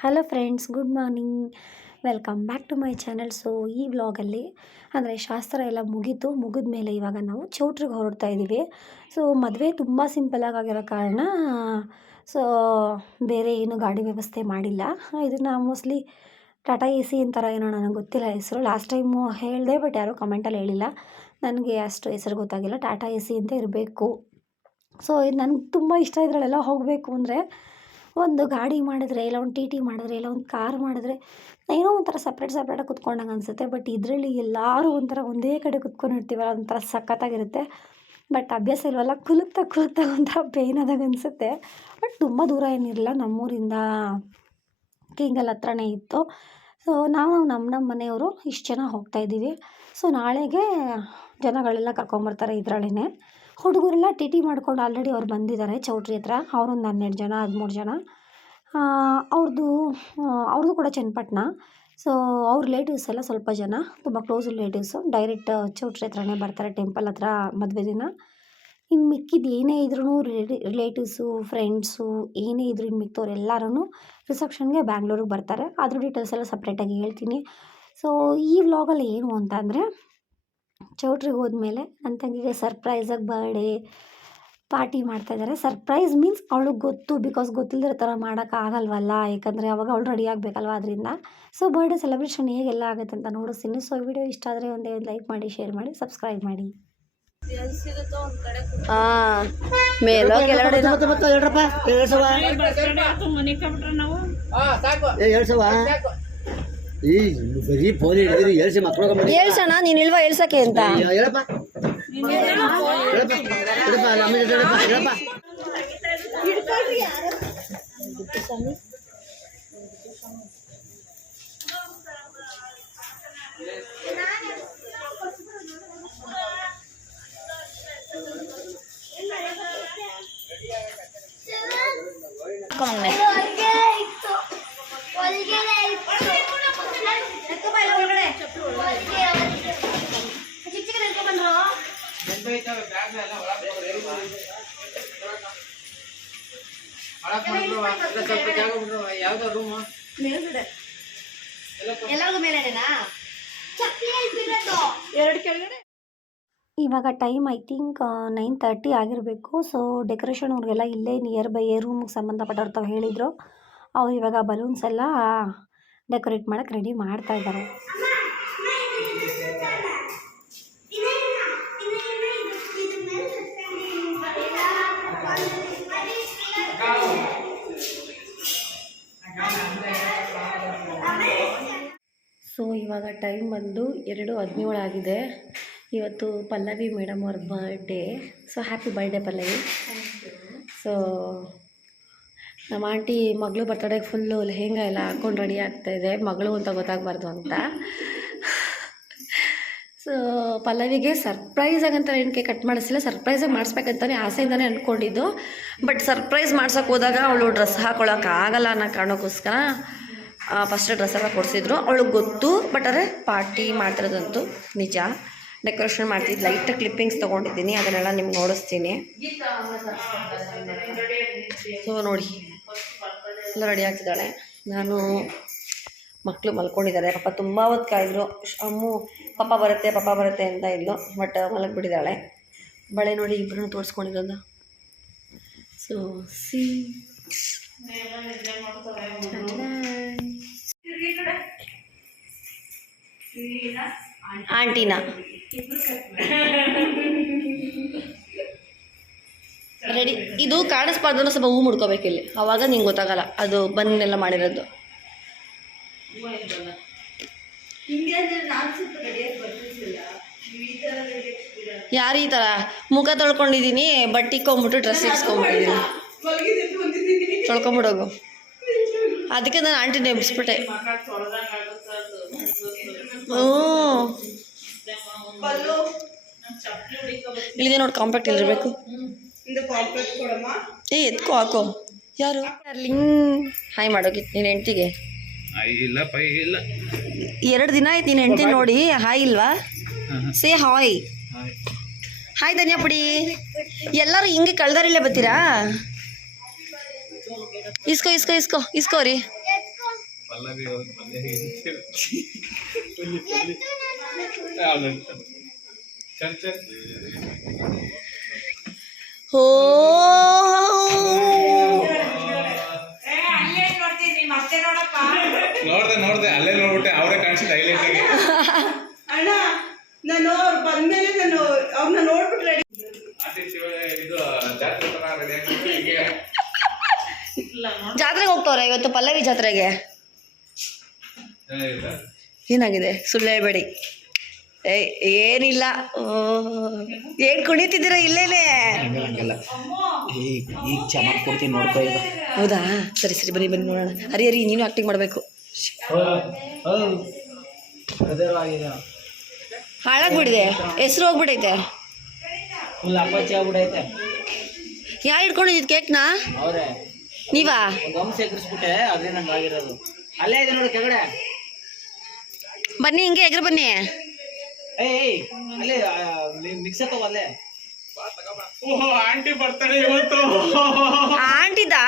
Hello friends, good morning. Welcome back to my channel. So ಈ ವ್ಲಾಗಲ್ಲಿ ಅಂದರೆ ಶಾಸ್ತ್ರ ಎಲ್ಲ ಮುಗಿದ ಮೇಲೆ ಇವಾಗ ನಾವು ಚೌಟ್ರಿಗೆ ಹೊರಡ್ತಾ ಇದ್ದೀವಿ. ಸೊ ಮದುವೆ ತುಂಬ ಸಿಂಪಲಾಗಿ ಆಗಿರೋ ಕಾರಣ ಸೊ ಬೇರೆ ಏನು ಗಾಡಿ ವ್ಯವಸ್ಥೆ ಮಾಡಿಲ್ಲ. ಇದನ್ನು ಮೋಸ್ಟ್ಲಿ ಟಾಟಾ ಎ ಸಿ ಅಂತಾರ ಏನೋ, ನನಗೆ ಗೊತ್ತಿಲ್ಲ ಹೆಸರು. ಲಾಸ್ಟ್ ಟೈಮು ಹೇಳಿದೆ, ಬಟ್ ಯಾರೂ ಕಮೆಂಟಲ್ಲಿ ಹೇಳಿಲ್ಲ. ನನಗೆ ಅಷ್ಟು ಹೆಸರು ಗೊತ್ತಾಗಿಲ್ಲ. ಟಾಟಾ ಎ ಸಿ ಅಂತ ಇರಬೇಕು. ಸೊ ಇದು ನನಗೆ ತುಂಬ ಇಷ್ಟ. ಇದರಲ್ಲೆಲ್ಲ ಹೋಗಬೇಕು ಅಂದರೆ ಒಂದು ಗಾಡಿ ಮಾಡಿದ್ರೆ, ಇಲ್ಲ ಒಂದು ಟಿ ಟಿ ಮಾಡಿದ್ರೆ, ಇಲ್ಲ ಒಂದು ಕಾರ್ ಮಾಡಿದ್ರೆ ಏನೋ ಒಂಥರ ಸಪ್ರೇಟಾಗಿ ಕುತ್ಕೊಂಡಂಗೆ ಅನಿಸುತ್ತೆ. ಬಟ್ ಇದರಲ್ಲಿ ಎಲ್ಲರೂ ಒಂಥರ ಒಂದೇ ಕಡೆ ಕುತ್ಕೊಂಡಿರ್ತೀವಲ್ಲ, ಒಂಥರ ಸಖತ್ತಾಗಿರುತ್ತೆ. ಬಟ್ ಅಭ್ಯಾಸ ಇಲ್ವಲ್ಲ, ಕುಲುಕ್ತಾ ಒಂಥರ ಪೇಯ್ನ್ ಆದಾಗ ಅನಿಸುತ್ತೆ. ಬಟ್ ತುಂಬ ದೂರ ಏನಿರಲಿಲ್ಲ, ನಮ್ಮೂರಿಂದ ಕಿಂಗಲ್ ಹತ್ರನೇ ಇತ್ತು. ಸೊ ನಾವು ನಮ್ಮ ಮನೆಯವರು ಇಷ್ಟು ಜನ ಹೋಗ್ತಾಯಿದ್ದೀವಿ. ಸೊ ನಾಳೆಗೆ ಜನಗಳೆಲ್ಲ ಕರ್ಕೊಂಬರ್ತಾರೆ. ಇದರಲ್ಲೇ ಹುಡುಗರೆಲ್ಲ ಟಿ ಟಿ ಮಾಡ್ಕೊಂಡು ಆಲ್ರೆಡಿ ಅವ್ರು ಬಂದಿದ್ದಾರೆ ಚೌಟ್ರಿ ಹತ್ರ. ಅವರೊಂದು 12 ಜನ 13 ಜನ. ಅವ್ರದ್ದು ಕೂಡ ಚನ್ನಪಟ್ಟಣ. ಸೊ ಅವ್ರ ರಿಲೇಟಿವ್ಸ್ ಎಲ್ಲ ಸ್ವಲ್ಪ ಜನ, ತುಂಬ ಕ್ಲೋಸ್ ರಿಲೇಟಿವ್ಸು. ಡೈರೆಕ್ಟ್ ಚೌಟ್ರಿ ಹತ್ರನೇ ಬರ್ತಾರೆ, ಟೆಂಪಲ್ ಹತ್ರ ಮದುವೆ ದಿನ. ಇನ್ನು ಮಿಕ್ಕಿದ್ದು ಏನೇ ಇದ್ರೂ ರಿಲೇಟಿವ್ಸು, ಫ್ರೆಂಡ್ಸು ಏನೇ ಇದ್ರೂ ಇನ್ನು ಮಿಕ್ತವ್ರು ಎಲ್ಲರೂ ರಿಸೆಪ್ಷನ್ಗೆ ಬ್ಯಾಂಗ್ಳೂರಿಗೆ ಬರ್ತಾರೆ. ಅದ್ರ ಡೀಟೇಲ್ಸ್ ಎಲ್ಲ ಸಪ್ರೇಟಾಗಿ ಹೇಳ್ತೀನಿ. ಸೊ ಈ ವ್ಲಾಗಲ್ಲಿ ಏನು ಅಂತ ಅಂದರೆ, ಚೌಟ್ರಿಗೆ ಹೋದ್ಮೇಲೆ ನನ್ನ ತಂಗಿಗೆ ಸರ್ಪ್ರೈಸಾಗಿ ಬರ್ಡೇ ಪಾರ್ಟಿ ಮಾಡ್ತಾಯಿದ್ದಾರೆ. ಸರ್ಪ್ರೈಸ್ ಮೀನ್ಸ್ ಅವಳಿಗೆ ಗೊತ್ತು, ಬಿಕಾಸ್ ಗೊತ್ತಿಲ್ಲದಿರೋ ಥರ ಮಾಡೋಕ್ಕಾಗಲ್ವಲ್ಲ, ಯಾಕಂದರೆ ಅವಾಗ ಅವಳು ರೆಡಿ ಆಗಬೇಕಲ್ವ, ಅದರಿಂದ. ಸೊ ಬರ್ಡೇ ಸೆಲೆಬ್ರೇಷನ್ ಹೇಗೆಲ್ಲ ಆಗುತ್ತೆ ಅಂತ ನೋಡಿಸ್ತೀನಿ. ಸೊ ವಿಡಿಯೋ ಇಷ್ಟ ಆದರೆ ಒಂದೇ ಒಂದು ಲೈಕ್ ಮಾಡಿ, ಶೇರ್ ಮಾಡಿ, ಸಬ್ಸ್ಕ್ರೈಬ್ ಮಾಡಿ. ಹೇಳ್ಸೋಣ, ನೀನ್ ಇಲ್ವಾ ಹೇಳ್ಸಕ್ಕೆ ಅಂತ. ಇವಾಗ ಟೈಮ್ ಐ ಥಿಂಕ್ 9:30 ಆಗಿರಬೇಕು. ಸೊ ಡೆಕೋರೇಷನ್ ಅವ್ರಿಗೆಲ್ಲ ಇಲ್ಲೇ ನಿಯರ್ ಬೈ ರೂಮ್ಗೆ ಸಂಬಂಧಪಟ್ಟವ್ರು ತಾವು ಹೇಳಿದರು. ಅವ್ರು ಇವಾಗ ಬಲೂನ್ಸ್ ಎಲ್ಲ ಡೆಕೋರೇಟ್ ಮಾಡೋಕ್ಕೆ ರೆಡಿ ಮಾಡ್ತಾಯಿದ್ದಾರೆ. ಸೊ ಇವಾಗ ಟೈಮ್ ಬಂದು 2:17 ಆಗಿದೆ. ಇವತ್ತು ಪಲ್ಲವಿ ಮೇಡಮ್ ಅವ್ರ birthday. So happy birthday Pallavi. So ನಮ್ಮ ಆಂಟಿ ಮಗಳು ಬರ್ತಡೇಗೆ ಫುಲ್ಲು ಲೆಹೆಂಗಾ ಎಲ್ಲ ಹಾಕ್ಕೊಂಡು ರೆಡಿ ಆಗ್ತಾಯಿದೆ, ಮಗಳು ಅಂತ ಗೊತ್ತಾಗಬಾರ್ದು ಅಂತ. ಸೊ ಪಲ್ಲವಿಗೆ ಸರ್ಪ್ರೈಸಾಗಂತ ಏನು ಕೇಕ್ ಕಟ್ ಮಾಡಿಸಿಲ್ಲ, ಸರ್ಪ್ರೈಸಾಗಿ ಮಾಡಿಸ್ಬೇಕಂತಲೇ ಆಸೆಯಿಂದನೇ ಅಂದ್ಕೊಂಡಿದ್ದು. ಬಟ್ ಸರ್ಪ್ರೈಸ್ ಮಾಡ್ಸೋಕೆ ಹೋದಾಗ ಅವಳು ಡ್ರೆಸ್ ಹಾಕೊಳ್ಳೋಕ್ಕಾಗಲ್ಲ ಅನ್ನೋ ಕಾರಣಕ್ಕೋಸ್ಕರ ಫಸ್ಟ್ ಡ್ರೆಸ್ ಎಲ್ಲ ಕೊಡಿಸಿದ್ರು. ಅವಳಿಗೆ ಗೊತ್ತು, ಬಟ್ ಆದರೆ ಪಾರ್ಟಿ ಮಾಡ್ತಿರೋದಂತೂ ನಿಜ. ಡೆಕೋರೇಷನ್ ಮಾಡ್ತಿದ್ದು ಲೈಟಾಗಿ ಕ್ಲಿಪ್ಪಿಂಗ್ಸ್ ತೊಗೊಂಡಿದ್ದೀನಿ, ಅದನ್ನೆಲ್ಲ ನಿಮ್ಗೆ ನೋಡಿಸ್ತೀನಿ. ಸೊ ನೋಡಿ, ಎಲ್ಲ ರೆಡಿ ಆಗ್ತಿದ್ದಾಳೆ. ನಾನು ಮಕ್ಕಳು ಮಲ್ಕೊಂಡಿದ್ದಾರೆ. ಪಾಪ ತುಂಬ ಹೊತ್ತು ಕಾಯಿದ್ರು. ಅಮ್ಮು ಪಾಪ ಬರುತ್ತೆ ಅಂತ ಇದ್ಲು, ಬಟ್ ಮಲಗಿಬಿಟ್ಟಿದ್ದಾಳೆ. ಬಳೆ ನೋಡಿ ಇಬ್ಬರೂ ತೋರಿಸ್ಕೊಂಡಿರೋದು. ಸೊ ಸಿ ಆಂಟಿನ ರೆಡಿ. ಇದು ಕಾಣಿಸ್ಬಾರ್ದು ಅನ್ನೋ ಸ್ವಲ್ಪ ಹೂ ಮುಡ್ಕೋಬೇಕಿಲ್ಲಿ, ಆವಾಗ ನಿಂಗೆ ಗೊತ್ತಾಗಲ್ಲ ಅದು ಬನ್ನೆಲ್ಲ ಮಾಡಿರೋದು. ಯಾರು ಈ ಥರ ಮುಖ ತೊಳ್ಕೊಂಡಿದ್ದೀನಿ, ಬಟ್ಟೆ ಇಕ್ಕೊಂಬಿಟ್ಟು ಡ್ರೆಸ್ ಇಕ್ಸ್ಕೊಂಬಿಟ್ಟಿದ್ದೀನಿ. ತೊಳ್ಕೊಂಬಿಡೋಗು. ಅದಕ್ಕೆ ನಾನು ಆಂಟಿ ನೆಬ್ಸ್ಬಿಟ್ಟೆ. ಇಲ್ಲಿದೆ ನೋಡಿ, ಕಾಂಪ್ಯಾಕ್ಟ್ ಇಲ್ಲಿರಬೇಕು. ಎತ್ಕೋ ಹಾಕೋ. ಯಾರು ಹಾಯ್ ಮಾಡೋಗಿತ್ತು ನೀನು ಹೆಂಡ್ತಿಗೆ? 2 ದಿನ ಆಯ್ತು ನೀನು ಹೆಂಡ್ತಿ ನೋಡಿ. ಹಾಯ್ ಇಲ್ವಾ? Say hi. ಹಾಯ್ ಧನ್ಯಾ ಪುಡಿ. ಎಲ್ಲರೂ ಹಿಂಗೆ ಕಳ್ದಾರಿಲ್ಲೇ ಬರ್ತೀರಾ? ಇಸ್ಕೋ ಇಸ್ಕೋ ಇಸ್ಕೋ ಇಸ್ಕೋ ರೀ. ಪಲ್ಲವಿ ಓ ನೋಡ್ದೆ ಅಲ್ಲೇ ನೋಡ್ಬಿಟ್ಟೆ ಅವರೇ ಕಾಣಿಸಿದ ಹೈಲೈಟ್ ಆಗಿ. ಅಣ್ಣ ನಾನು ಅವ್ರು ಬಂದ್ಮೇಲೆ ನಾನು ಅವ್ರನ್ನ ನೋಡ್ಬಿಟ್ಟು ರೆಡಿ. ಇದು ಜಾತ್ರೆ ತರ ರೆಡಿ ಆಗ್ಬಿಟ್ಟು ಹೀಗೆ ಜಾತ್ರೆಗೆ ಹೋಗ್ತವ್ರೆ ಇವತ್ತು, ಪಲ್ಲವಿ ಜಾತ್ರೆಗೆ. ಚೆನ್ನಾಗಿದೆ. ಏನಾಗಿದೆ ಸುಳ್ಳು ಹೇಳ್ಬೇಡಿ. ಏನಿಲ್ಲ. ಏನ್ ಕುಣಿತಿದ್ದೀರ ಇಲ್ಲೇನೆ? ಈಗ ಚೆನ್ನಾಗಿ ಕೊಡ್ತೀನಿ ನೋಡ್ಕೊ ಈಗ. ಹೌದಾ, ಸರಿ ಸರಿ ಬನ್ನಿ ಬನ್ನಿ ನೋಡೋಣ. ಹರಿ ಹರಿ ನೀನು ಆಕ್ಟಿಂಗ್ ಮಾಡಬೇಕು. ಹಾಳಾಗ್ಬಿಟ್ಟಿದೆ, ಹೆಸರು ಹೋಗ್ಬಿಟ್ಟೈತೆ. ಫುಲ್ ಅಪ್ಪಾಚಿ ಆಗ್ಬಿಟ್ಟೈತೆ. ಯಾರು ಇಟ್ಕೊಂಡಿದ್ದು ಕೇಕ್ನ? ಅವ್ರೆ ನೀವಾ? ಒಂದು ಅಂಶ ಎಕರಿಸ್ಬಿಟ್ಟೆ, ಅದೇ ನಂಗೆ ಆಗಿರೋದು. ಅಲ್ಲೇ ಇದೆ ನೋಡಿ ಕೆಳಗಡೆ. ಬನ್ನಿ ಹಿಂಗೆ ಎಗ್ರು ಬನ್ನಿ. ಏಯ್ ಅಲ್ಲೇ ಮಿಕ್ಸ್ ಆಗ್ತಾವ ಅಲ್ಲೇ. ಓಹೋ ಆಂಟಿ ಬರ್ತಾಳೆ ಇವತ್ತು. ಆಂಟಿದಾ?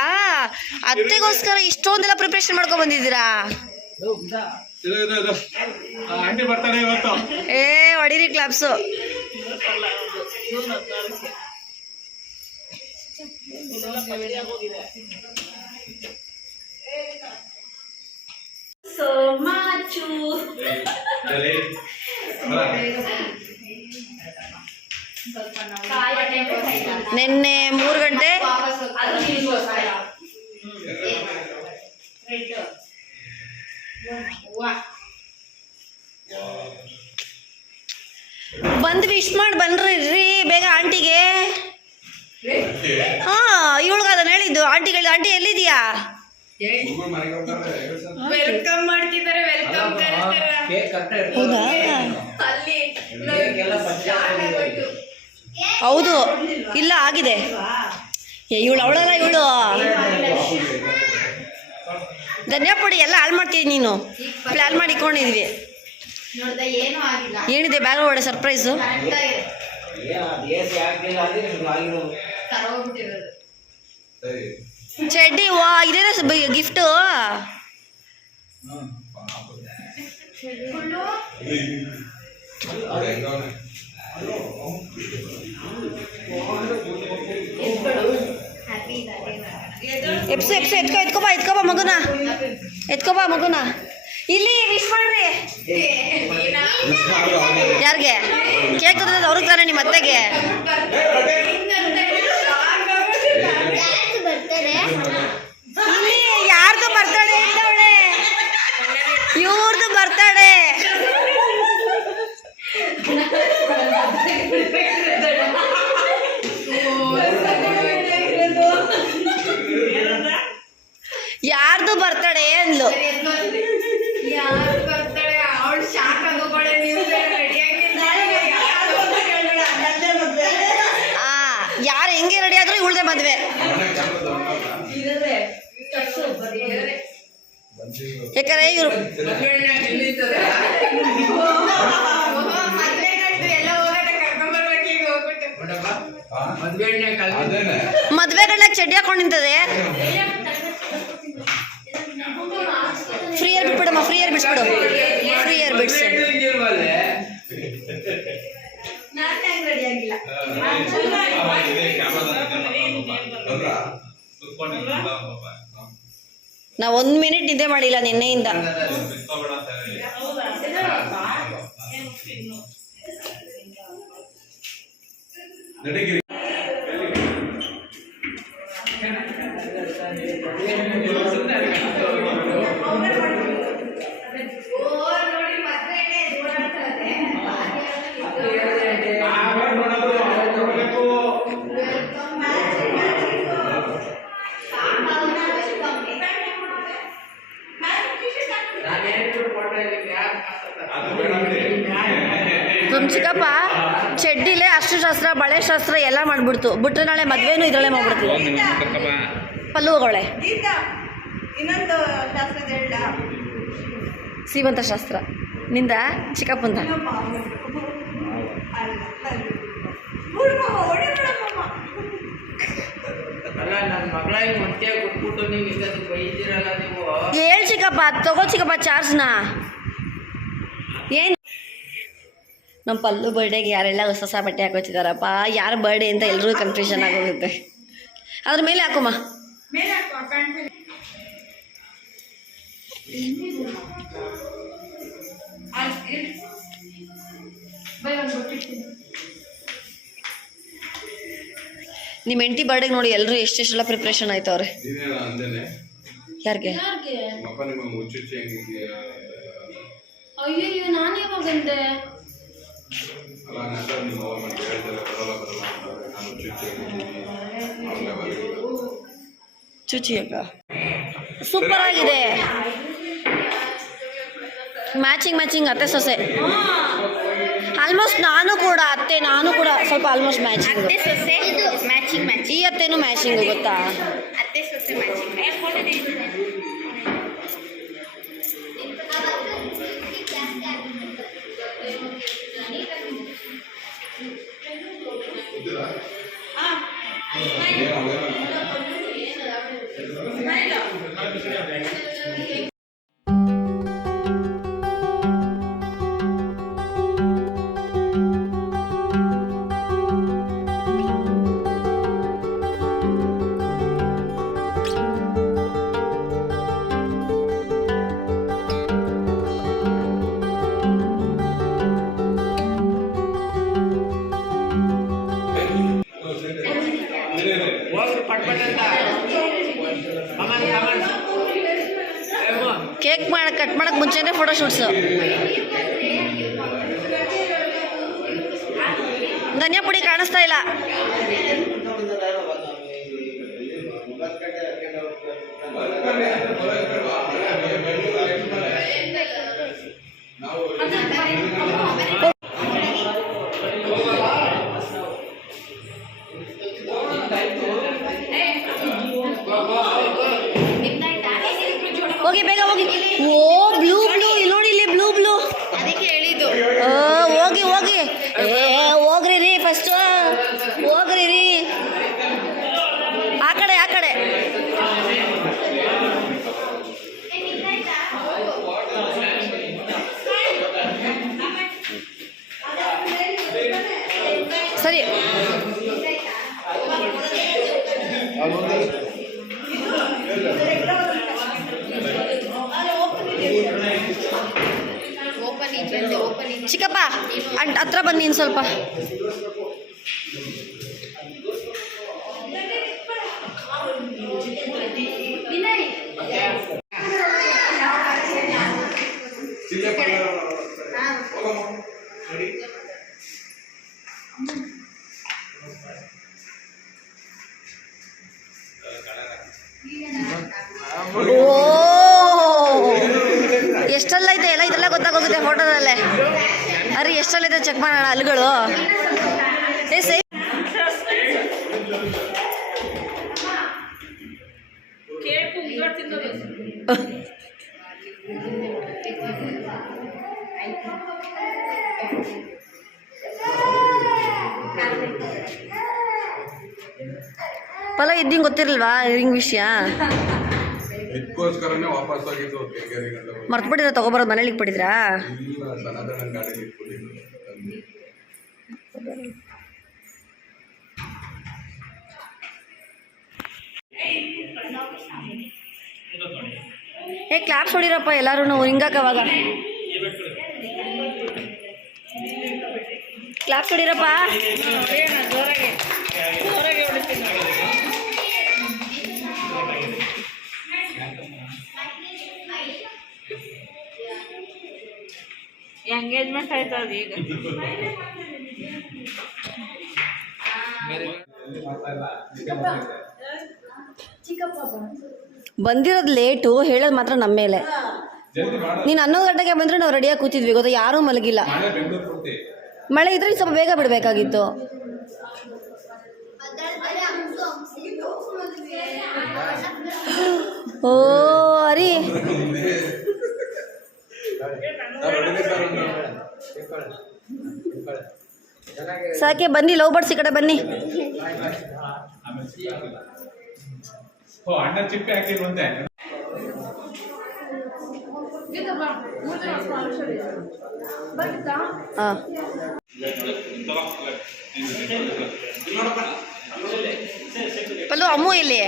ಅತ್ತೆಗೋಸ್ಕರ ಇಷ್ಟೊಂದೆಲ್ಲ ಪ್ರಿಪ್ರೇಷನ್ ಮಾಡ್ಕೊಂಡ್ ಬಂದಿದ್ದೀರಾ? ಇದು ಆಂಟಿ ಬರ್ತಾಳೆ ಇವತ್ತು. ಏ ಹೊಡೀರಿ ಕ್ಲಾಪ್ಸು. ನಿನ್ನೆ 3 ಗಂಟೆ ಬಂದು ವಿಶ್ ಮಾಡಿ ಬನ್ರಿ ಬೇಗ ಆಂಟಿಗೆ. ಹಾ ಇವಳಿಗೆ ಅದನ್ನ ಹೇಳಿದ್ದು ಆಂಟಿಗಳು. ಆಂಟಿ ಎಲ್ಲಿದೀಯಾ? ವೆಲ್ಕಮ್ ಮಾಡ್ತಿದ್ದಾರೆ, ವೆಲ್ಕಮ್ ಹೌದಾ? ಹೌದು, ಇಲ್ಲ ಆಗಿದೆ. ಇವಳು ಅವಳಲ್ಲ ಇವಳು. ಧನ್ಯ ಪುಡಿ ಎಲ್ಲ ಹಾಳು ಮಾಡ್ತೀವಿ ನೀನು. ಪ್ಲಾನ್ ಮಾಡಿ ಇಟ್ಕೊಂಡಿದ್ವಿ. ಏನಿದೆ ಬ್ಯಾಗ್ ಒಳಗಡೆ ಸರ್ಪ್ರೈಸು? ಚಡ್ಡಿ. ವಾ ಇದೇನ ಗಿಫ್ಟು? ಎಪ್ಸು ಎಪ್ಸು ಎತ್ಕೋಬಾ ಮಗುನ. ಇಲ್ಲಿ ವಿಶ್ ಮಾಡ್ರಿ. ಯಾರಿಗೆ ಕೇಕ್ ತಂದದ್ದು? ಅವ್ರಿಗೆ ತಾನೆ, ನಿಮ್ಮ ಅತ್ತೆಗೆ. ಇಲ್ಲಿ ಯಾರ್ದು ಬರ್ತಾಳೆ ಇದ್ದವಳೆ? ಇವ್ರದ್ದು ಬರ್ತಾಳೆ. ಯಾರ್ದು ಬರ್ತಾಳೆ ಅಂದ್ಲು. ಯಾರು ಹೆಂಗೆ ರೆಡಿ ಆದ್ರೂ ಇವಳ್ದೆ ಮದ್ವೆ. ಯಾಕಂದ್ರೆ ಇವ್ರು ಮದ್ವೆಗಳನ್ನ ಚಡ್ಡಿ ಹಾಕೊಂಡು ನಿಂತದೆ. ಫ್ರೀ ಏರ್ ಬಿಟ್ಬಿಡಮ್ಮ, ಫ್ರೀ ಏರ್ ಬಿಡಿಸ್ಬಿಡು. ಫ್ರೀ ಏರ್ ಬಿಡಿಸು. ನಾವು 1 ಮಿನಿಟ್ ನಿದ್ದೆ ಮಾಡಿಲ್ಲ ನಿನ್ನೆಯಿಂದ. ನಮ್ಮ ಚಿಕ್ಕಪ್ಪ ಚಡ್ಡಿಲೆ ಅಷ್ಟಶಾಸ್ತ್ರ ಬಳೆ ಶಾಸ್ತ್ರ ಎಲ್ಲ ಮಾಡ್ಬಿಡ್ತು. ಬಿಟ್ರೆ ನಾಳೆ ಮದ್ವೆನೂ ಇದ್ರಲ್ಲೇ ಮಾಡ್ಬಿಡ್ತೀವಿ. ಪಲ್ಲುಗಳೇ ಇನ್ನೊಂದು ಶಾಸ್ತ್ರದ ಹೇಳ. ಸೀಮಂತ ಶಾಸ್ತ್ರ ನಿಂದ ಚಿಕ್ಕಪ್ಪಂದ. ಅಲ್ಲ ನನ್ನ ಮಗಳಿಗೆ ಮತ್ತೆ ಕೊಟ್ಬಿಟ್ಟು ನೀವು ಇದಕ್ಕೆ ಬೈದಿರಲ್ಲ ನೀವು. ಹೇಳ್ ಚಿಕ್ಕಪ್ಪ. ಚಿಕ್ಕಪ್ಪ ತಗೋ ಚಿಕ್ಕಪ್ಪ ಚಾರ್ಜ್ನ. ಏನು ನಮ್ಮ ಪಲ್ಲು ಬರ್ಡೇಗೆ ಯಾರೆಲ್ಲ ಹೊಸ ಬಟ್ಟೆ ಹಾಕೋತಿದ್ದಾರಪ್ಪ, ಯಾರ ಬರ್ಡೇ ಅಂತ ಎಲ್ರಿಗೂ ಕನ್ಫ್ಯೂಷನ್ ಆಗೋಗುತ್ತೆ. ಅದ್ರ ಮೇಲೆ ಹಾಕೋಮ್ಮ. ನಿಮ್ಮ ಹೆಂಡತಿ ಬರ್ಡೇಗೆ ನೋಡಿ ಎಲ್ಲರೂ ಎಷ್ಟೆಷ್ಟೆಲ್ಲ ಪ್ರಿಪ್ರೇಷನ್ ಆಯ್ತವ್ರೆ. ನೀನೇನ ಅಂದೇನೆ ಯಾರಿಗೆ? ಅಪ್ಪ ನಿಮ್ಮ ಮುಚ್ಚುಚ್ಚಿ ಹೆಂಗಿದೆಯಾ? ಅಯ್ಯೋ ನಾನು ಯಾವಾಗಂದೆ? ಅಲ್ಲ ನಂತರ ನಿಮ್ಮ ಅವ್ವ ಮತ್ತೆ ಹೇಳ್ತಾರೆ ಬರಲ್ಲ ಅಂತಾರೆ. ನಾನು ಮುಚ್ಚುಚ್ಚಿ ಹೆಂಗಿದ್ದೀನಿ ಅವಾಗ ಚುಚಿ ಅಕ್ಕ ಸೂಪರ್ ಆಗಿದೆ. ಮ್ಯಾಚಿಂಗ್ ಅತ್ತೆ ಸೊಸೆ ಆಲ್ಮೋಸ್ಟ್. ನಾನು ಕೂಡ ಸ್ವಲ್ಪ ಆಲ್ಮೋಸ್ಟ್ ಮ್ಯಾಚಿಂಗ್. ಈ ಅತ್ತೆನೂ ಮ್ಯಾಚಿಂಗ್ ಗೊತ್ತಾ? ಕೇಕ್ ಕಟ್ ಮಾಡಕ್ಕೆ ಮುಂಚೆನೇ ಫೋಟೋ ಶೂಟ್ಸು. ಧನಿಯಾ ಪುಡಿ ಕಾಣಿಸ್ತಾ ಇಲ್ಲ. ಹೋಗಿ ಬೇಗ ಹೋಗಿ. ಓ ಬ್ಲೂ ಇಲ್ಲಿ ನೋಡಿ, ಇಲ್ಲಿ ಬ್ಲೂ. ಅದಕ್ಕೆ ಹೇಳಿದ್ದು. ಹೋಗಿ ಹೋಗ್ರಿ ರೀ, ಫಸ್ಟು ಹೋಗ್ರಿ ರೀ. ಆ ಕಡೆ ಸರಿ. ಚಿಕ್ಕಪ್ಪ ಹತ್ರ ಬನ್ನಿ ಇನ್ನು ಸ್ವಲ್ಪ. ಎಷ್ಟಲ್ಲೈತೆ ಎಲ್ಲ ಇದೆಲ್ಲ ಗೊತ್ತಾಗೋಗುತ್ತೆ ಫೋಟೋದಲ್ಲೇ. ಅರೆ ಎಷ್ಟಲ್ಲೈತೆ ಚೆಕ್ ಮಾಡೋಣ ಅಲ್ಲಿಗಳು. ಫಲ ಇದ್ದಿಂಗೆ ಗೊತ್ತಿರಲ್ವಾ ರಿಂಗ್ ವಿಷಯ? ಇದಕ್ಕೋಸ್ಕರನೇ ವಾಪಸ್ ಆಗಿದ್ದು. ಮರ್ತ್ಬಿಟ್ಟಿದ್ರೆ ತಗೊಬರೋದು ಮನೇಲಿ ಇಟ್ಬಿಟ್ಟಿದ್ರಾ? ಇಲ್ಲ, ಸನಾತನ ಗಾಡಿಗೆ ಇಟ್ಬಿಟ್ಟಿದ್ದು. ಕ್ಲಾಪ್ಸ್ ಹೊಡಿರಪ್ಪ ಎಲ್ಲರೂ ಹಿಂಗಾಕವಾಗ. ಕ್ಲಾಪ್ಸ್ ಹೊಡಿರಪ್ಪ. ಎಂಗೇಜ್ಮೆಂಟ್ ಆಯ್ತದ ಈಗ. ಬಂದಿರೋದು ಲೇಟು, ಹೇಳೋದು ಮಾತ್ರ ನಮ್ಮ ಮೇಲೆ. ನೀನು 11 ಗಂಟೆಗೆ ಬಂದರೆ ನಾವು ರೆಡಿಯಾಗಿ ಕೂತಿದ್ವಿ ಗೊತ್ತಾ, ಯಾರೂ ಮಲಗಿಲ್ಲ. ಮಳೆ ಇದ್ರೆ ಸ್ವಲ್ಪ ಬೇಗ ಬಿಡಬೇಕಾಗಿತ್ತು. ಓ ಅರಿ ಸಾಕೆ ಬನ್ನಿ, ಲವ್ ಬರ್ಡ್ಸ್ ಈ ಕಡೆ ಬನ್ನಿ. ಅಣ್ಣ ಚಿಪ್ಪೆ ಹಾಕಿರುವಂತೆ. ಹಾಂ ಪಲ್ಲು ಅಮ್ಮು ಇಲ್ಲಿ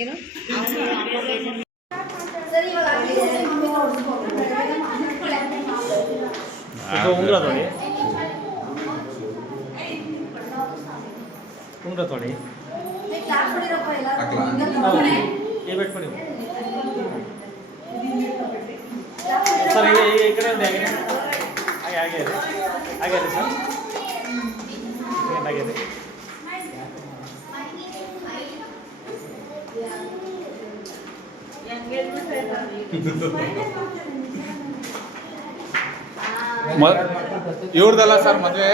ಏನು ಉಂಗುರ ತೊಳಿ ಉಂಗುರ ತೊಳಿ ಈ ಬೆಟ್ ಮಾಡಿ ಸರ್ ಈ ಕಡೆ ಒಂದು ಹೇಗೆ ಹಾಗೆ ಇದೆ ಸರ್ ಏನಾಗಿದೆ ಇವ್ರದಲ್ಲ ಸರ್ ಮದುವೆ.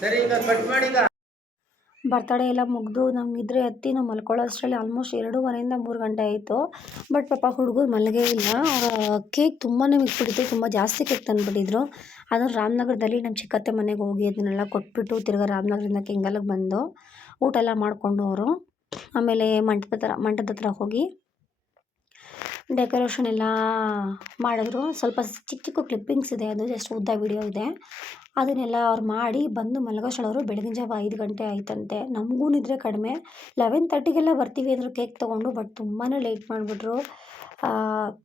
ಸರಿ ಈಗ ಕಟ್ ಮಾಡಿ. ಬರ್ತಡೇ ಎಲ್ಲ ಮುಗಿದು ನಾವು ನಿದ್ರೆ ಹತ್ತಿ ನಾವು ಮಲ್ಕೊಳ್ಳೋ ಅಷ್ಟರಲ್ಲಿ ಆಲ್ಮೋಸ್ಟ್ 2:30ಇಂದ 3 ಗಂಟೆ ಆಯಿತು. ಬಟ್ ಪಾಪ ಹುಡುಗರು ಮಲಗೇ ಇಲ್ಲ. ಕೇಕ್ ತುಂಬಾ ಮಿಕ್ಬಿಟ್ಟಿತ್ತು, ತುಂಬ ಜಾಸ್ತಿ ಕೇಕ್ ತಂದುಬಿಟ್ಟಿದ್ರು. ಅದು ರಾಮನಗರದಲ್ಲಿ ನಮ್ಮ ಚಿಕ್ಕತ್ತೆ ಮನೆಗೆ ಹೋಗಿ ಅದನ್ನೆಲ್ಲ ಕೊಟ್ಬಿಟ್ಟು ತಿರ್ಗಾ ರಾಮನಗರದಿಂದ ಕೆಂಗಲ್ಗೆ ಬಂದು ಊಟ ಎಲ್ಲ ಮಾಡಿಕೊಂಡು ಅವರು ಆಮೇಲೆ ಮಂಟಪದ ಹತ್ರ ಹೋಗಿ ಡೆಕೋರೇಷನ್ ಎಲ್ಲ ಮಾಡಿದ್ರು. ಸ್ವಲ್ಪ ಚಿಕ್ಕ ಚಿಕ್ಕ ಕ್ಲಿಪ್ಪಿಂಗ್ಸ್ ಇದೆ, ಅದು ಜಸ್ಟ್ ಉದ್ದ ವಿಡಿಯೋ ಇದೆ. ಅದನ್ನೆಲ್ಲ ಅವ್ರು ಮಾಡಿ ಬಂದು ಮಲಗೋಷ್ಟರವರು ಬೆಳಗಿನ ಜಾವ 5 ಗಂಟೆ ಆಯ್ತಂತೆ. ನಮಗೂ ನಿದ್ರೆ ಕಡಿಮೆ. 11:30ಗೆಲ್ಲ ಬರ್ತೀವಿ ಅಂದರು ಕೇಕ್ ತೊಗೊಂಡು. ಬಟ್ ತುಂಬಾ ಲೇಟ್ ಮಾಡಿಬಿಟ್ರು.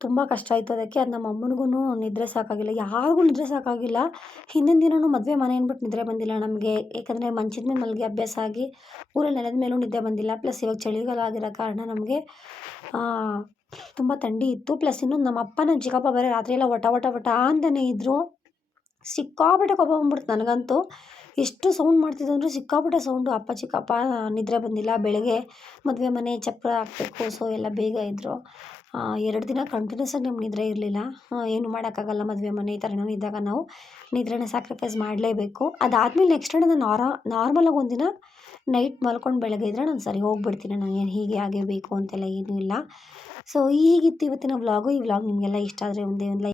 ತುಂಬ ಕಷ್ಟ ಆಯಿತು ಅದಕ್ಕೆ. ಅದು ನಮ್ಮ ಅಮ್ಮನಿಗೂ ನಿದ್ರೆ ಸಾಕಾಗಿಲ್ಲ, ಯಾರಿಗೂ ನಿದ್ರೆ ಸಾಕಾಗಿಲ್ಲ. ಹಿಂದಿನ ದಿನವೂ ಮದುವೆ ಮನೆ ಅಂದ್ಬಿಟ್ಟು ನಿದ್ರೆ ಬಂದಿಲ್ಲ ನಮಗೆ. ಏಕೆಂದರೆ ಮಂಚದ ಮೇಲೆ ಮಲಗಿ ಅಭ್ಯಾಸ ಆಗಿ ಊರಲ್ಲಿ ನೆಲದ ಮೇಲೂ ನಿದ್ದೆ ಬಂದಿಲ್ಲ. ಪ್ಲಸ್ ಇವಾಗ ಚಳಿಗಾಲ ಆಗಿರೋ ಕಾರಣ ನಮಗೆ ತುಂಬ ಥಂಡಿ ಇತ್ತು. ಪ್ಲಸ್ ಇನ್ನು ನಮ್ಮ ಅಪ್ಪ ನಮ್ಮ ಚಿಕ್ಕಪ್ಪ ಬೇರೆ ರಾತ್ರಿಯೆಲ್ಲ ವಟ ಅಂತಲೇ ಇದ್ದರು. ಸಿಕ್ಕಾಪಟ್ಟೆ ಕೋಪ ಬಂದ್ಬಿಡ್ತು ನನಗಂತೂ. ಎಷ್ಟು ಸೌಂಡ್ ಮಾಡ್ತಿದ್ದು ಅಂದರೆ ಸಿಕ್ಕಾಪಟ್ಟೆ ಸೌಂಡು. ಅಪ್ಪ ಚಿಕ್ಕಪ್ಪ ನಿದ್ರೆ ಬಂದಿಲ್ಲ. ಬೆಳಗ್ಗೆ ಮದುವೆ ಮನೆ ಚಪ್ರ ಹಾಕಬೇಕು, ಸೊ ಎಲ್ಲ ಬೇಗ ಇದ್ದರು. 2 ದಿನ ಕಂಟಿನ್ಯೂಸ್ ಆಗಿ ನಮ್ಗೆ ನಿದ್ರೆ ಇರಲಿಲ್ಲ. ಏನು ಮಾಡೋಕ್ಕಾಗಲ್ಲ, ಮದುವೆ ಮನೆ ಈ ಥರ ಏನಾದ್ರು ಇದ್ದಾಗ ನಾವು ನಿದ್ರೆನ ಸ್ಯಾಕ್ರಿಫೈಸ್ ಮಾಡಲೇಬೇಕು. ಅದಾದಮೇಲೆ ನೆಕ್ಸ್ಟ್ ಡೇ ನಾನು ನಾರ್ಮಲಾಗಿ ಒಂದಿನ ನೈಟ್ ಮಲ್ಕೊಂಡು ಬೆಳಗ್ಗೆ ಇದ್ದರೆ ನಾನು ಸರಿ ಹೋಗ್ಬಿಡ್ತೀನಿ. ನನಗೇನು ಹೀಗೆ ಆಗೇ ಬೇಕು ಅಂತೆಲ್ಲ ಏನೂ ಇಲ್ಲ. ಸೊ ಹೀಗಿತ್ತು ಇವತ್ತಿನ ವ್ಲಾಗು. ಈ ವ್ಲಾಗ್ ನಿಮಗೆಲ್ಲ ಇಷ್ಟ ಆದರೆ ಒಂದೇ ಒಂದು ಲೈಕ್